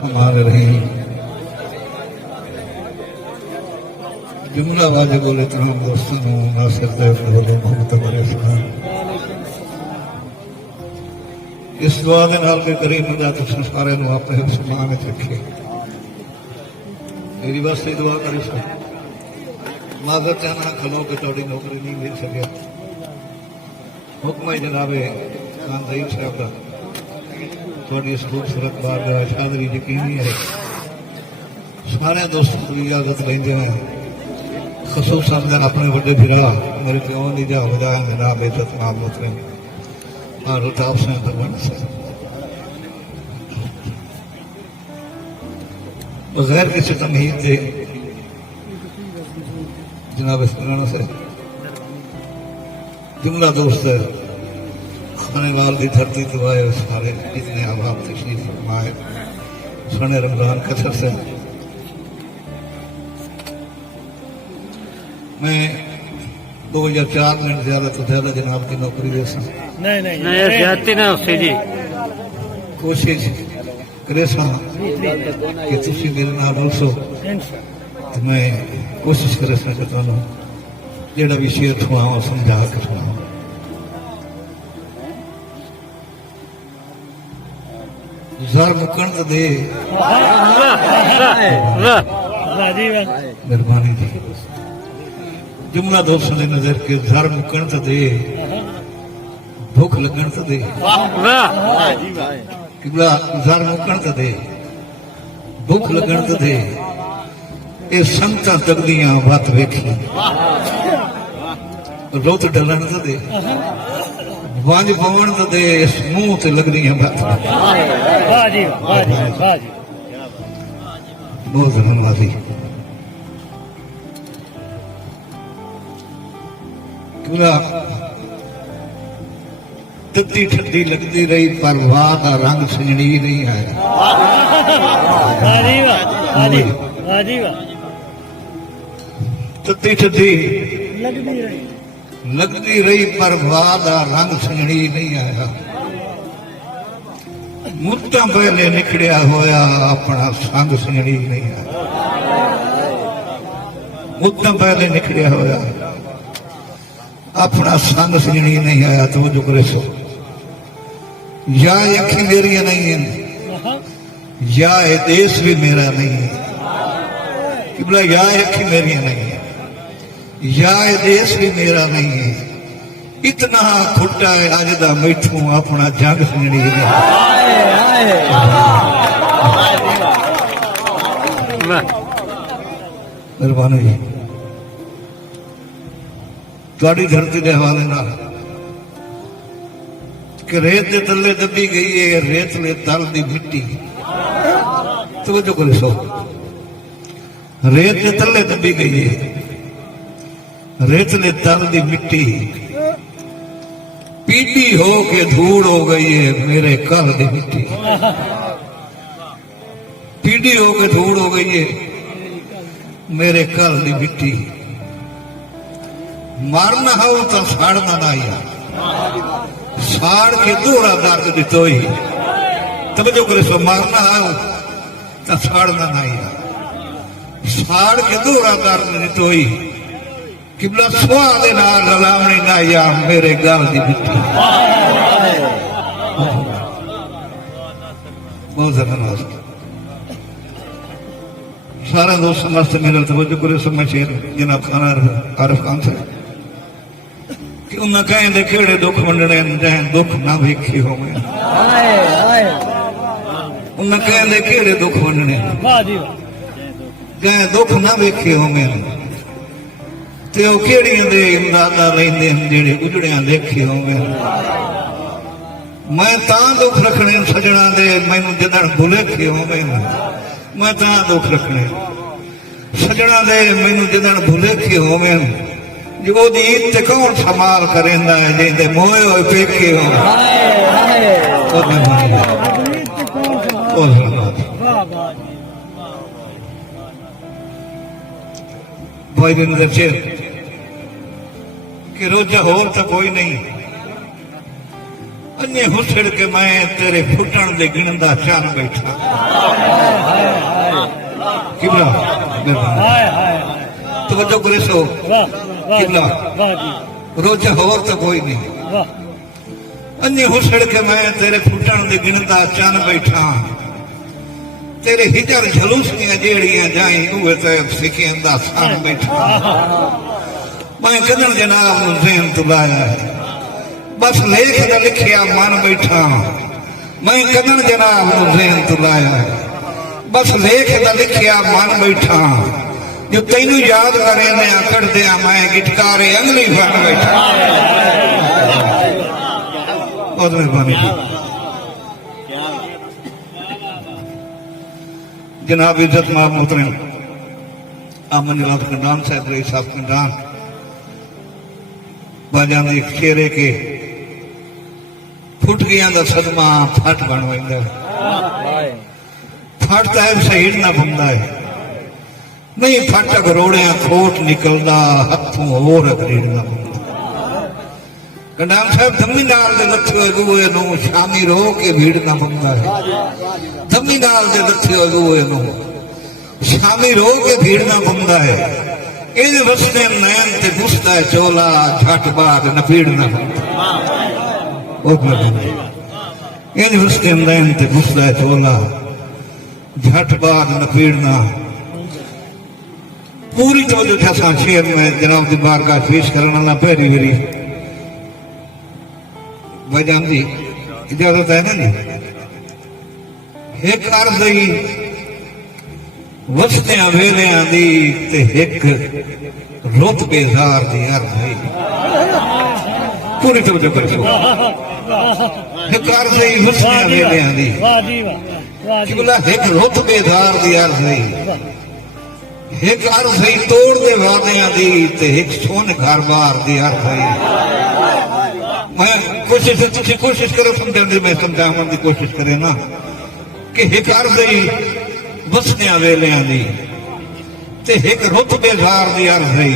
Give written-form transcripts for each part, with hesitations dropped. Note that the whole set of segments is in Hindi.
हमारे रही जुमला वाजे बोले तमाम दोस्तों नासिर देव बोले मोहम्मद बरे सलाम इस दुआ के नाल के करीम दा तुम सारे अपने समान रखे मेरी बस ये दुआ करे सो माजर चाहना खलो के थोड़ी नौकरी नहीं मिल सके हुक्म जनाबे खान सईद साहब का थोड़ी इस खूबसूरत बार शादरी यकीनी है सारे दोस्तों की इजाजत लेंदे हैं खसूसन दिन अपने बड़े फिरा मेरे प्यो की जा बजाय मेरा बेजत माम मुतरे और रुताब से बन से बगैर किसी तमहीद के जनाब इस्लाम से जुमला दोस्त खानेवाल की धरती तो आए सारे इतने आबाद तशरीफ फरमाए सने रमजान कसर से मैं 2004 मिनट ज्यादा तो ज्यादा जनाब की नौकरी दे नहीं कोशिश करे कि तुम मेरे नाल बोलसो तो मैं कोशिश करे कि तुहानू जेड़ा भी शेर सुनाओ समझा के सुनाओ ज़र मुकन तो दे मेहरबानी जी जुमला दोस्तों ने नजर के ज़र मुकन तो दे भूख लगन तो दे किबला ज़र मुकन तो दे भूख लगन तो दे ये संता तगदियां बात वेखी रोत डलन तो दे वांज पवन तो दे इस मुंह से लगदियां बात बहुत धन्यवादी पूरा तत्ती ठंडी लगती रही पर वाह का रंग सजनी नहीं आया तत्ती ठंडी लगती रही पर वाह का रंग सजनी नहीं आया मुद्दा पहले निकलिया होया अपना संग सजनी नहीं आया मुद्दा पहले निकलिया होया अपना संग सजनी नहीं आया तो जो करे सो या अखी मेरी नहीं है या ये देश भी मेरा नहीं है बोला या अखी मेरी नहीं है या ये देश भी मेरा नहीं है इतना खुट्टा है अज दा मैठू अपना जंग सजनी नहीं मेहरबानी जी थोड़ी धरती के हवाले नाल कि रेत के तले दबी गई है रेत ने तल दी मिट्टी तो जो करे सो रेत के तले दबी गई है रेत ने तल दी मिट्टी पीटी हो के धूड़ हो गई है मेरे घर दी मिट्टी पीटी हो के धूड़ हो गई है मेरे घर दी मिट्टी मारना हो तो साड़ना ना साड़ के दोहरा दर्द दितोई तब जो करे सो मारना हो तो साड़ना ना साड़ के दोहरा दर्द दितोई किबला सुहा दे नाल ललावणी ना या मेरे गल दी मिट्टी बहुत धन्यवाद सारा दोस्त मस्त मेरा तवज्जो करे समय शेर जनाब खाना आरिफ खान से कि उन्हें कहें केड़े दुख वंडने जैन दुख ना वेखी होवे उन्हें कहें केड़े दुख वंडने जैन दुख ना वेखे होवे ते ओ केड़ियां दे इमदादा लैंदे जेड़े उजड़ियां देखे होवे मैं तां दुख रखने सजना दे मैनू जदन भुलेखे होवे मैं तां दुख रखने सजना दे मैनू जदन भुलेखे होवे जो दी ईद ते कौन संभाल करेंदा है जिंदे मोए होए पेके हो भाई दिन दर्शे कि रोजा होर तो कोई नहीं अन्य हुसड़ के मैं तेरे फुटन दे गिणदा चाह बैठा किबला तवज्जो करे सो किबला रोजा होर तो कोई नहीं अन्य हुसड़ के मैं तेरे फुटन दी गिनता चन बैठा तेरे हिजर झलूसियां जेड़ियां जाई उहे ते सिखिंदा सन बैठा मैं कदन जनाब नु ज़हन तुलाया बस लेख दा लिखिया मन बैठा मैं कदन जनाब नु ज़हन तुलाया बस लेख दा लिखिया मन बैठा जो तेनू याद करे ने आकड़ दिया मैं गिटकारे अंगली फड़ बैठा बहुत मेहरबानी जी जनाब इज्जत माब मोहतरम अमन जनाब कंडान साहब रही साहब कंडान बाजा ने शेरे के फुट गया दा सदमा फट बन वेंदा फटता है शहीद ना बंदा है नहीं फट गरोड़े खोट निकलदा हथों और अगरेड़ना कंडान साहब धम्मी नाल दे लथे अगुए नु शामी रो के भीड़ना बंदा है धम्मी नाल दे लथे अगुए नु शामी रो के भीड़ना बंदा है इन वसदे नैन ते घुसदा है चोला झट बाद नफीड़ना ओ बंदा इन वसदे नैन ते घुसदा है चोला झट बाद नफीड़ना पूरी तवज्जो था शेर में जनाब दी बारगाह पेश करने वाला पहली बारी भाईजान जी इजाजत है ना जी एक अर्ज ही वसदियां वेलियां दी ते एक रुत बेजार दी अर्ज है पूरी तवज्जो करो एक अर्ज ही वसदियां वेलियां दी किबला एक रुत बेजार दी अर्ज है एक अर्ज ही तोड़ दे वादियां दी ते एक सोन घर बार दी अर्ज है मैं कोशिश करो समझने में समझावन की कोशिश करे ना कि एक अर्ज ही वसदियां वेलियां दी ते एक रुत बेजार दी अर्ज है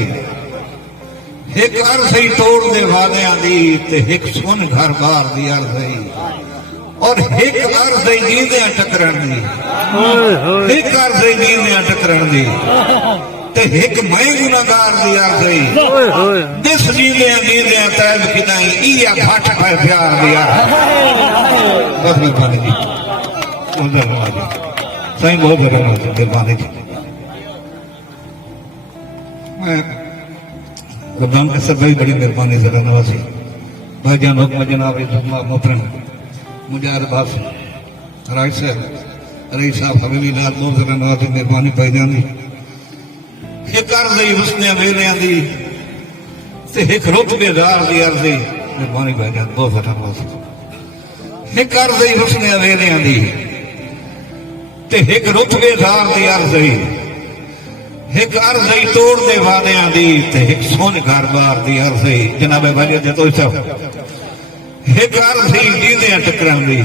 एक अर्ज ही तोड़ दे वादियां दी ते एक सोन घर बार दी अर्ज है और एक अर्ज ही जींदियां टकरण दी एक अर्ज ही जींदियां टकरण दी ते एक मैं गुनाहगार दी अर्ज है दिस जींदियां जींदियां तैब किदाई इया फट पे प्यार दिया बस मेहरबानी जी सही बहुत मेहरबानी जी मैं गुरदान के सब बड़ी मेहरबानी जरा नवाजी भाईजान हुक्म जनाब मोहतरम मुजाहिद बास राय साहब रईस साहब हवेली लाल बहुत जरा नवाजी मेहरबानी भाईजान जी एक अर्ज ही वसदियां वेलियां दी ते एक रुत बेजार दी अर्ज ही मेहरबानी भाईजान बहुत जरा नवाजी एक अर्ज ही वसदियां वेलियां दी ते एक रुत बेजार दी अर्ज ही एक अर्ज ही तोड़ दे वादियां दी ते एक सोन घर बार दी अर्ज ही जनाब भाई जतो साहब एक अर्ज ही जींदियां टकरां दी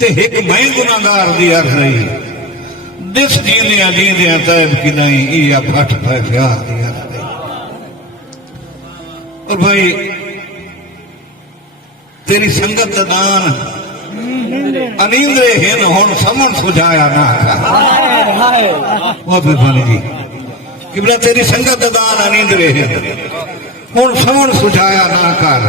ते एक मैं गुनाहगार दी अर्ज ही दिस जींदियां जींदियां तैब किदाई इया फट पे प्यार दी अर्ज ही और भाई तेरी संगत दा दान अनिंद्रे हिन हुण समण सुझाया ना बहुत मेहरबानी जी किबला तेरी संगत दान अनिंद्रे हिन हुण समण सुझाया ना कर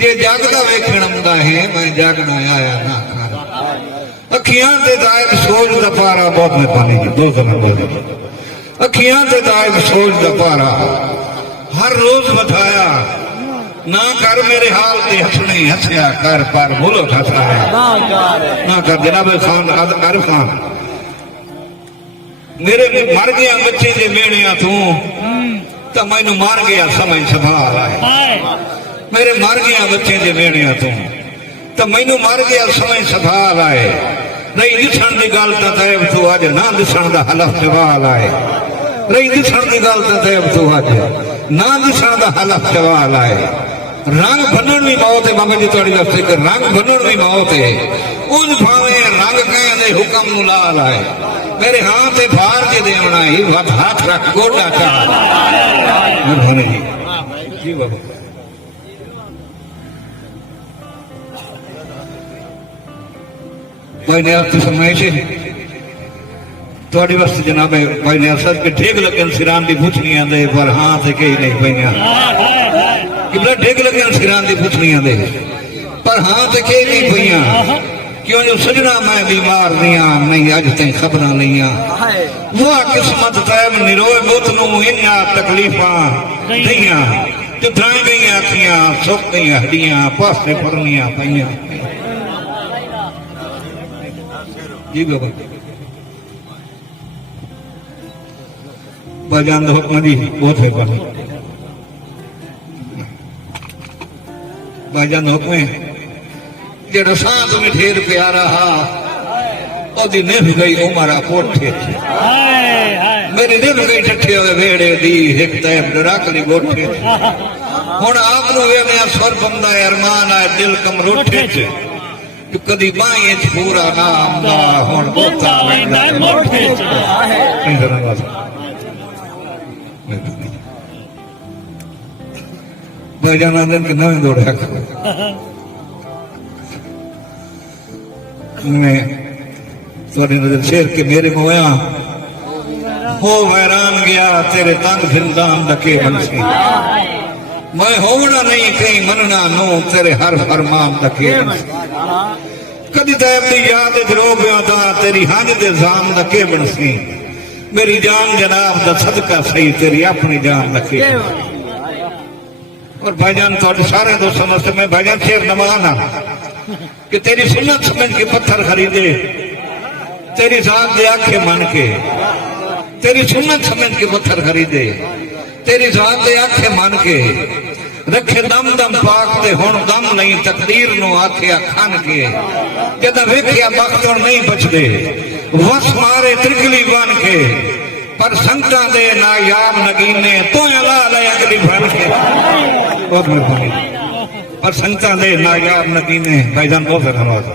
जे जागदा वेखण आंदा है मैं जागना आया ना कर अखियां ते दायब सोच दा पारा बहुत मेहरबानी जी दो जन बोले अखियां ते दायब सोच दा पारा हर रोज बताया ना कर मेरे हाल के हंसने हंसिया कर पर मुल्क हंसा है ना कर जनाब खान आरिफ खान मेरे मर गया बच्चे दे मेड़िया तू तो मैनू मार गया समझ संभाल आए मेरे मर गया बच्चे दे मेड़िया तू तो मैनू मार गया समझ संभाल आए नहीं दिसण की गल तो तैब तू अज ना दिसण का हलफ सवाल आए नहीं दिसण की गल तो तैब तू अज ना दिसण का हलफ सवाल आए रंग बनण भी मौत है बाबा जी थोड़ी दस्ते कर रंग बनण भी मौत है उन भावे रंग कहने हुक्म नु ला लाए मेरे हाथ से फार के देवना ही हाथ रख गोडा का मेहरबानी जी बाबा मैंने आप तो समय से थोड़ी वस्त जनाब भाई ने असद के ठीक लगन सिरान की पुछनियां दे पर हाँ से कई नहीं पईयां किबला ठीक लगन सिरान की पुछनियां दे पर हाँ से कई नहीं पईयां क्यों जो सजना मैं बीमार नहीं अज तई खबर लिया वो किस्मत तैब निरोए मुत नू इन्ना तकलीफां दईयां ते ड्राई गई अखियां सुख गई हड्डियां पासे परनियां पईयां जी बाबा भाईजान हुक्म जी बहुत है भाईजान हुक्म जेड़ा सांस में ढेर प्यारा हा ओदी निभ गई उमरा कोठे मेरी निभ गई ठठे हुए वेड़े दी एक तैब डराकली गोठे हुण आप नु वे मैं स्वर बंदा अरमान है दिल कम रोठे च कदी बाई च पूरा ना आंदा हुण बोता वेंदा मोठे च भाईजान आंदन के नवे दौड़या मैं थोड़ी नजर शेर के मेरे मोया हो हैरान गया तेरे तंग फिरदान दके बंसी मैं होना नहीं कहीं मनना नो तेरे हर फरमान दके कदी तैब दी याद रो गया था तेरी हंज दे जान दके बंसी मेरी जान जनाब दा सदका सही तेरी अपनी जान दके और भाईजान थोड़े सारे दोस्तों वास्ते मैं भाईजान शेर नमाना कि तेरी सुन्नत समझ के पत्थर खरीदे तेरी जात दे आंखें मन के तेरी सुन्नत समझ के पत्थर खरीदे तेरी जात दे आंखें मन के रखे दम दम पाक ते हुण दम नहीं तकदीर नु आखिया खान के जद वेखिया वक्त नहीं बचदे वस मारे त्रिकली बन के पर संगतां दे नायाब नगीने तो ला ले अगली भर के बहुत मेहरबानी और संगता दे नायाब नगीने भाईजान बहुत धन्यवाद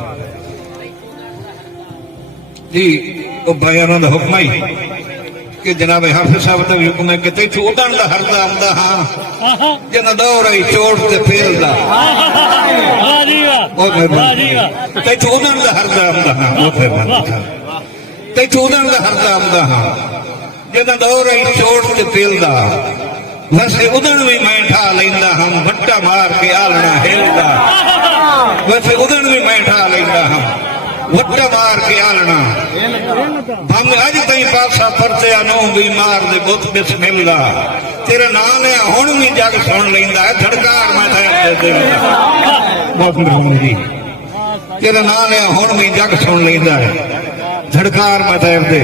जी वो भाईजान का हुक्म ही कि जनाब हाफिज साहब का भी हुक्म है कि तैथू उड़न का हरदा आंदा हाँ जना दौड़ आई चोट ते फेलदा बहुत मेहरबानी तैथू उड़न का हरदा आंदा हाँ बहुत मेहरबानी तैथू उड़न का हरदा आंदा हाँ जना दौड़ आई चोट ते फेलदा वैसे उदन भी मैं ठा लेंदा हम भट्टा मार के आलना हेलदा वैसे उदन भी मैं ठा लेंदा हम भट्टा मार के आलना हम अज तई पासा परते नो बीमार दे बुत बिस्मिल्ला तेरा नाम है हुण भी जग सुन लेंदा है धड़कार मैं दे देंदा बहुत मेहरबानी जी तेरा नाम है हुण भी जग सुन लेंदा है धड़कार मैं दे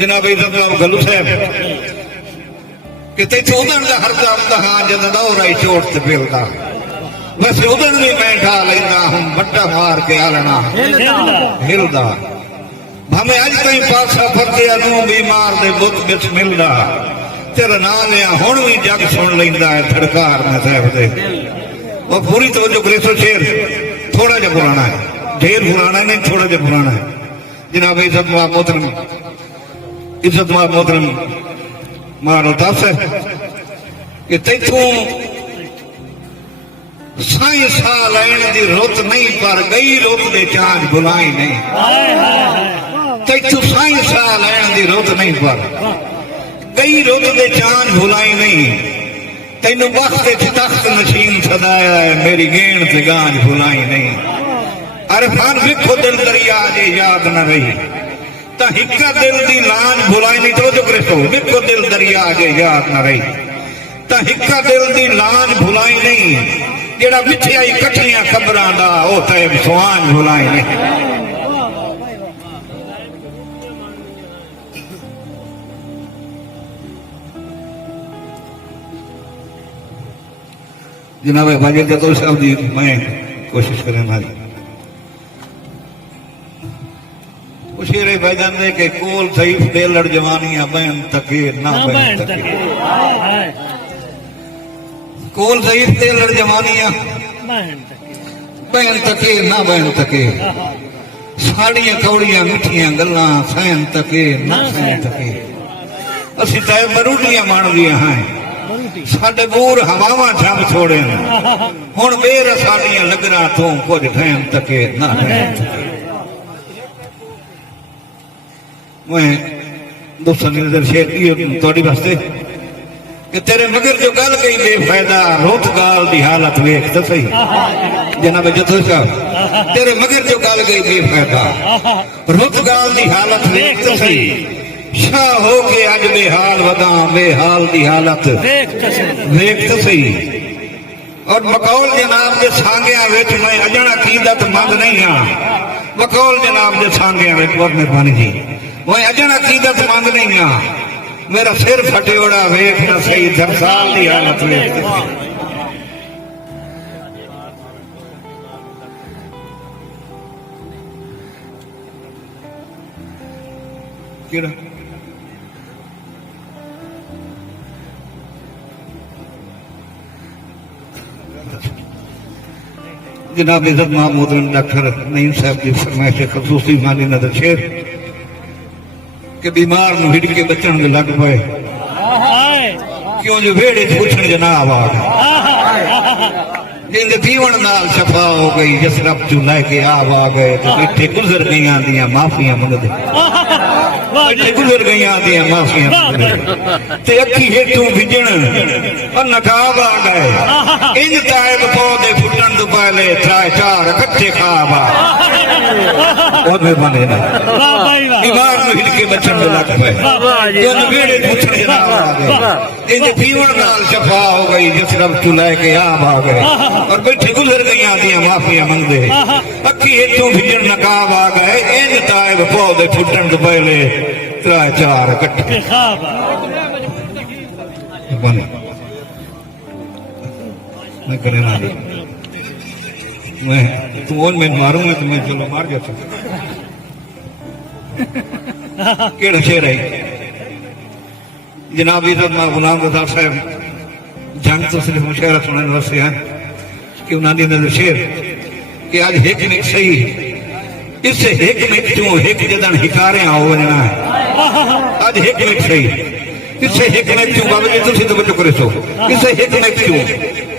जनाब गलू साहब कि तैथू उदन का हरदा आंदा हाँ जद दौड़ आई चोट ते फेलदा वैसे उदन भी मैं ठा लेंदा हम बट्टा मार के आलना हिलदा भावे अज तई पासा फरते नू बीमार दे बुत बिच मिलदा तेरा नाम लिया हुण भी जग सुन लेंदा है धड़कार में साहब दे वो पूरी तवज्जो करे सो शेर थोड़ा जा पुराना है ढेर पुराना नहीं थोड़ा जा पुराना है जनाब इज्जत मोहतरम मारो दस है कि तैथू साई सा लैन की रुत नहीं पर गई रुत दे चांद बुलाई नहीं तैथू साई सा लैन की रुत नहीं पर गई रुत दे चांद बुलाई नहीं तेनू वक्त तख्त नशीन सदाया है मेरी गेण से गांज भुलाई नहीं अरफान विखो दिल दरिया जे याद न रही ता हिक्का दिल दी लान भुलाई नहीं तो जो करे सो विखो दिल दरिया जे याद न रही ता हिक्का दिल दी लान भुलाई नहीं जेड़ा विछे आई कठियां कबरां दा ओ तैब सुआन भुलाई नहीं जनाब भाई जतोल साहब जी मैं कोशिश करें हमारी शेरे भाईजान ने के कोल सईफ दे लड़ जवानियां बहन तके ना बहन तके कोल सईफ दे लड़ जवानियां बहन तके ना बहन तके साड़ियां कौड़ियां मिठियां गल्लां सहन तके ना सहन तके असि तय बरूडियां माणदियां हैं साडे बूर हवावां छम छोड़े हुण बेर साड़ियां लगरा तो कुछ ठहन तके ना ठहन तके मैं दोस्तों ने शेर की थोड़ी वास्ते कि तेरे मगर जो गल गई बेफायदा रोत गाल दी हालत वेख तो सही जनाब जथो साहब तेरे मगर जो गल गई बेफायदा रोत गाल दी हालत वेख तो सही शाह हो के अज बेहाल वदा बेहाल दी हालत वेख तो सही और बकौल जनाब के सांगिया विच मैं अजण अकीदत मंद नहीं हाँ बकौल जनाब के सांगिया विच बहुत मेहरबानी जी मैं अजण अकीदत मंद नहीं हाँ मेरा सिर फटेड़ा वेख ना सही दरसाल की हालत वेख जनाब इज्जत महमूद डॉक्टर नईम साहब की फरमाइश खसूसी मानी नजर शेर के बीमार हिड़ के बचन के लग पे क्यों जो वेड़े पूछण जनाब आ जिंदे पीवण नाल शफा हो गई जिस रब चू लैके आ गए तो इत्थे गुजर गई आंदियां माफियां मंगदे इत्थे गुजर गई आंदियां माफियां मंगदे ते अखी हेठों विजण और नकाब आ गए इंज तायब पौधे फुटन तो पहले त्राए चार इकट्ठे खाब आ बहुत मेहरबानी ना बीमार नु हिड़ के बचन दे लग पे जो वेड़े पूछण जनाब आ गए इंज पीवण नाल शफा हो गई जिस रब चू लैके आ गए और बैठे गुजर गई आदियां माफियां मंगदे अखी हेठों भिजण नकाब आ गए इन तायब पौधे फुटन तो पहले त्राए चार इकट्ठे मैं करे ना मैं तू मैं मारूंगा तो मैं चलो मार जाता केड़ा शेर है जनाब इज्जत मां गुलाम रजा साहब जंग तो सिर्फ मुशायरा सुनने वास्ते हैं कि उन्होंने नजर शेर कि आज एक मिक सही इस एक मिक चो एक जदन हिकारे हो वजना है आज एक मिक सही इस एक मिक चो बाबा जी तुसी तो बच्चों करे सो इस एक मिक चो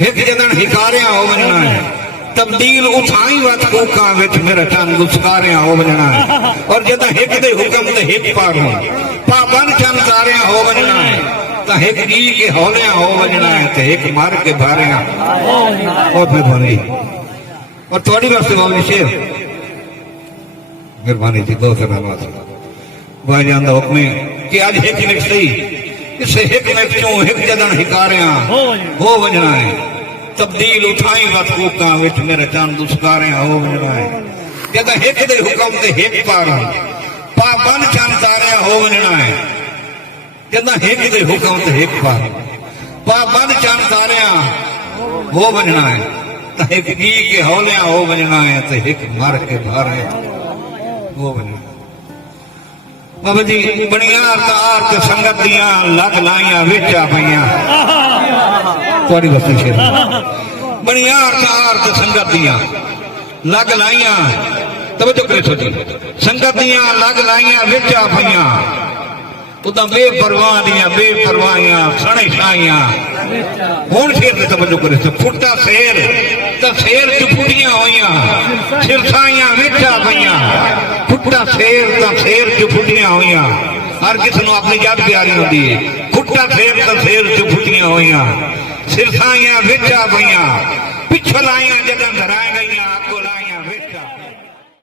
एक जदन हिकारे हो वजना है तब्दील उठाई वत कोका विच मेरा तन गुस्कारे हो वजना है और जदा एक दे हुक्म ते एक पार हो पाबंद चन तारे हो वजना है तो एक जी के हौले हो वजना है तो एक मार के भारे बहुत मेहरबानी और थोड़ी वास्ते बाबू शेर मेहरबानी जी दो सलामत भाई जान दा हुक्म कि आज एक मिनट सही इस एक मिनट चो एक जदन हिकारियां हो वजना है तब्दील उठाई वत कोका विच मेरे जान दुस्कारे हो वजना है जदा एक दे हुक्म ते एक पार पाबंद चन तारे हो वजना है जदा एक दे हुक्म ते एक पार पाबंद चन तारिया हो वजना है तो एक जी के हौलिया हो वजना है तो एक मर के भारे हो वजना बाबा जी बनिया आरत संगत दियां लग लाइया विच आ पईयां थोड़ी वस्तु शेर बनिया आरत संगत दियां लग लाइया तवज्जो करे सोची संगत दियां लग लाइया विच आ पईयां उदा बेपरवाह दियां बेपरवाहियां सणे छाइयां हुण शेर ते तवज्जो करे सो फुटा शेर तो शेर च फुटियां होइयां सिरसाइयां विच आ पईयां फुटा शेर तो शेर च फुटियां होइयां हर किसी नूं अपनी जद प्यारी होंदी है फुटा शेर तो शेर च फुटियां होइयां सिरसाइयां विच आ पईयां पिछल आइयां जदां धराए गईयां